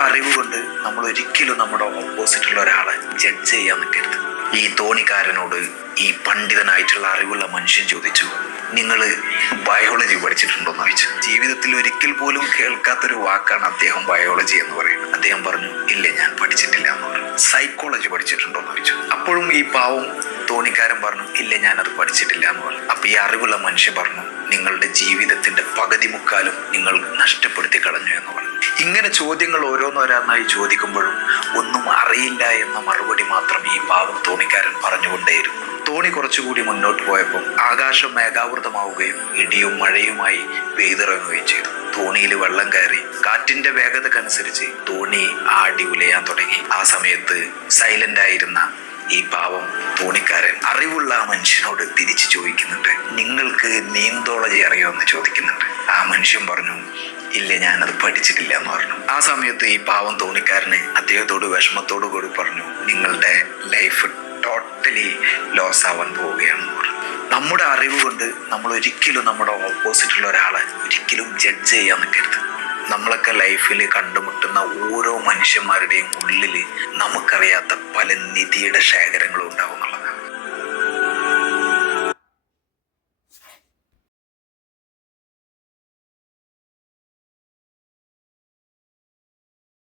അറിവ് കൊണ്ട് നമ്മൾ ഒരിക്കലും നമ്മുടെ ഓപ്പോസിറ്റുള്ള ഒരാളെ ജഡ്ജ് ചെയ്യാൻ നിൽക്കരുത് ഈ തോണിക്കാരനോട് ഈ പണ്ഡിതനായിട്ടുള്ള അറിവുള്ള മനുഷ്യൻ ചോദിച്ചു നിങ്ങൾ ബയോളജി പഠിച്ചിട്ടുണ്ടോന്ന് ചോദിച്ചു. ജീവിതത്തിൽ ഒരിക്കൽ പോലും കേൾക്കാത്തൊരു വാക്കാണ് അദ്ദേഹം ബയോളജി എന്ന് പറയുന്നത്. അദ്ദേഹം പറഞ്ഞു ഇല്ല ഞാൻ പഠിച്ചിട്ടില്ല എന്ന് പറഞ്ഞു. സൈക്കോളജി പഠിച്ചിട്ടുണ്ടോന്ന് ചോദിച്ചു. അപ്പോഴും ഈ പാവം തോണിക്കാരൻ പറഞ്ഞു ഇല്ല ഞാനത് പഠിച്ചിട്ടില്ല എന്ന് പറഞ്ഞു. അപ്പൊ ഈ അറിവുള്ള മനുഷ്യൻ പറഞ്ഞു നിങ്ങളുടെ ജീവിതത്തിന്റെ പകുതി മുക്കാലും നിങ്ങൾ നഷ്ടപ്പെടുത്തി കളഞ്ഞു എന്ന് പറഞ്ഞു. ഇങ്ങനെ ചോദ്യങ്ങൾ ഓരോന്നോരോന്നായി ചോദിക്കുമ്പോഴും ഒന്നും അറിയില്ല എന്ന മറുപടി മാത്രം ഈ പാവം തോണിക്കാരൻ പറഞ്ഞുകൊണ്ടേയിരുന്നു. തോണി കുറച്ചുകൂടി മുന്നോട്ട് പോയപ്പോൾ ആകാശം മേഘാവൃതമാവുകയും ഇടിയും മഴയുമായി പെയ്തിറങ്ങുകയും ചെയ്തു. തോണിയിൽ വെള്ളം കയറി കാറ്റിന്റെ വേഗതക്കനുസരിച്ച് തോണി ആടി ഉലയാൻ തുടങ്ങി. ആ സമയത്ത് സൈലന്റ് ആയിരുന്ന ഈ പാവം തോണിക്കാരൻ അറിവുള്ള ആ മനുഷ്യനോട് തിരിച്ചു ചോദിക്കുന്നുണ്ട്. നിങ്ങൾക്ക് നീന്തോളജി എന്ന് ചോദിക്കുന്നുണ്ട്. ആ മനുഷ്യൻ പറഞ്ഞു ഇല്ല ഞാനത് പഠിച്ചിട്ടില്ല എന്ന് പറഞ്ഞു. ആ സമയത്ത് ഈ പാവം തോണിക്കാരന് അദ്ദേഹത്തോട് വിഷമത്തോടു കൂടി പറഞ്ഞു നിങ്ങളുടെ ലൈഫ് ടോട്ടലി ലോസ് ആവാൻ പോവുകയാണെന്ന് പറഞ്ഞു. നമ്മുടെ അറിവ് കൊണ്ട് നമ്മൾ ഒരിക്കലും നമ്മുടെ ഓപ്പോസിറ്റുള്ള ഒരാളെ ഒരിക്കലും ജഡ്ജ് ചെയ്യാൻ നിൽക്കരുത്. നമ്മളൊക്കെ ലൈഫിൽ കണ്ടുമുട്ടുന്ന ഓരോ മനുഷ്യന്മാരുടെയും ഉള്ളിൽ നമുക്കറിയാത്ത പല നിധിയുടെ ശേഖരങ്ങളും ഉണ്ടാവും എന്നുള്ളത്.